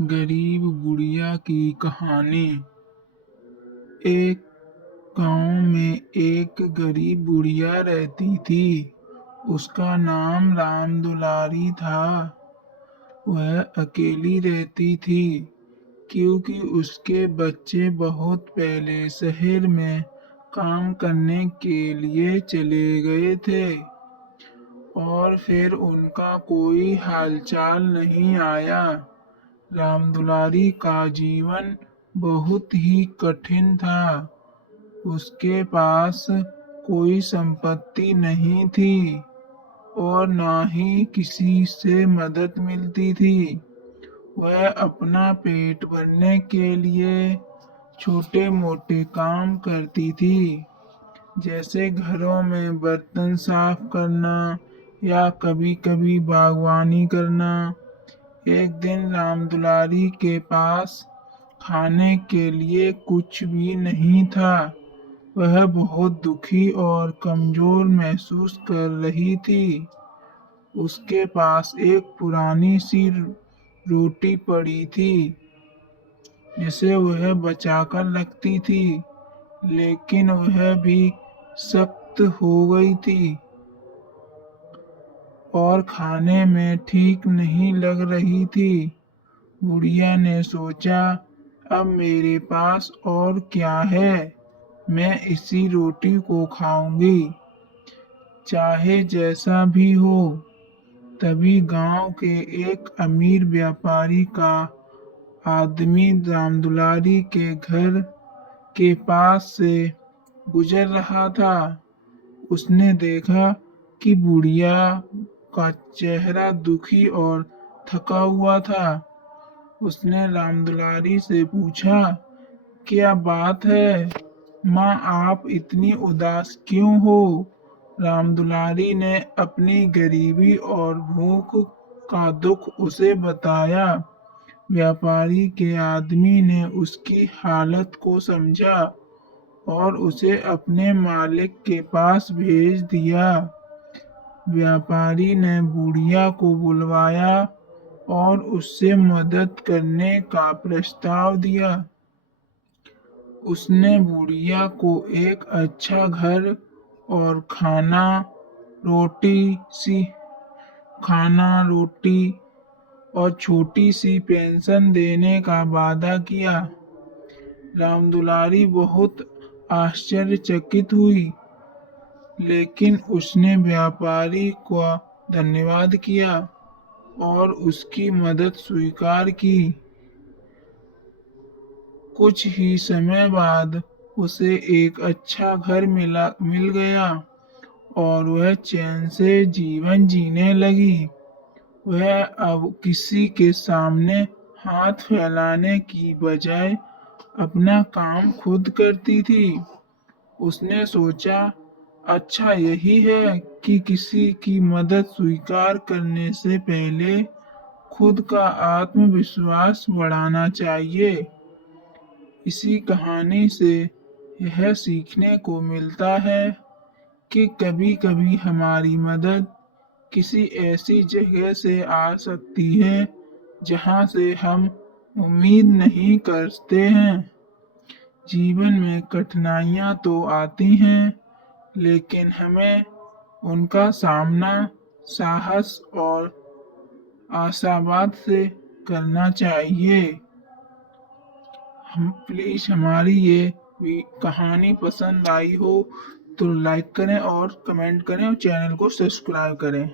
गरीब गुड़िया की कहानी। एक गांव में एक गरीब बुढ़िया रहती थी। उसका नाम राम दुलारी था। वह अकेली रहती थी क्योंकि उसके बच्चे बहुत पहले शहर में काम करने के लिए चले गए थे और फिर उनका कोई हालचाल नहीं आया। रामदुलारी का जीवन बहुत ही कठिन था। उसके पास कोई संपत्ति नहीं थी और न ही किसी से मदद मिलती थी। वह अपना पेट भरने के लिए छोटे मोटे काम करती थी, जैसे घरों में बर्तन साफ करना या कभी कभी बागवानी करना। एक दिन रामदुलारी के पास खाने के लिए कुछ भी नहीं था। वह बहुत दुखी और कमजोर महसूस कर रही थी। उसके पास एक पुरानी सी रोटी पड़ी थी जिसे वह बचाकर रखती थी, लेकिन वह भी सख्त हो गई थी और खाने में ठीक नहीं लग रही थी। बुढ़िया ने सोचा, अब मेरे पास और क्या है, मैं इसी रोटी को खाऊंगी, चाहे जैसा भी हो। तभी गांव के एक अमीर व्यापारी का आदमी रामदुलारी के घर के पास से गुजर रहा था। उसने देखा कि बुढ़िया का चेहरा दुखी और थका हुआ था। उसने रामदुलारी से पूछा, क्या बात है माँ, आप इतनी उदास क्यों हो? रामदुलारी ने अपनी गरीबी और भूख का दुख उसे बताया। व्यापारी के आदमी ने उसकी हालत को समझा और उसे अपने मालिक के पास भेज दिया। व्यापारी ने बुढ़िया को बुलवाया और उससे मदद करने का प्रस्ताव दिया। उसने बुढ़िया को एक अच्छा घर और रोटी और छोटी सी पेंशन देने का वादा किया। रामदुलारी बहुत आश्चर्यचकित हुई, लेकिन उसने व्यापारी को धन्यवाद किया और उसकी मदद स्वीकार की। कुछ ही समय बाद उसे एक अच्छा घर मिल गया और वह चैन से जीवन जीने लगी। वह अब किसी के सामने हाथ फैलाने की बजाय अपना काम खुद करती थी। उसने सोचा, अच्छा यही है कि किसी की मदद स्वीकार करने से पहले खुद का आत्मविश्वास बढ़ाना चाहिए। इसी कहानी से यह सीखने को मिलता है कि कभी-कभी हमारी मदद किसी ऐसी जगह से आ सकती है जहां से हम उम्मीद नहीं करते हैं। जीवन में कठिनाइयां तो आती हैं, लेकिन हमें उनका सामना साहस और आशावाद से करना चाहिए। हम प्लीज हमारी ये कहानी पसंद आई हो तो लाइक करें और कमेंट करें और चैनल को सब्सक्राइब करें।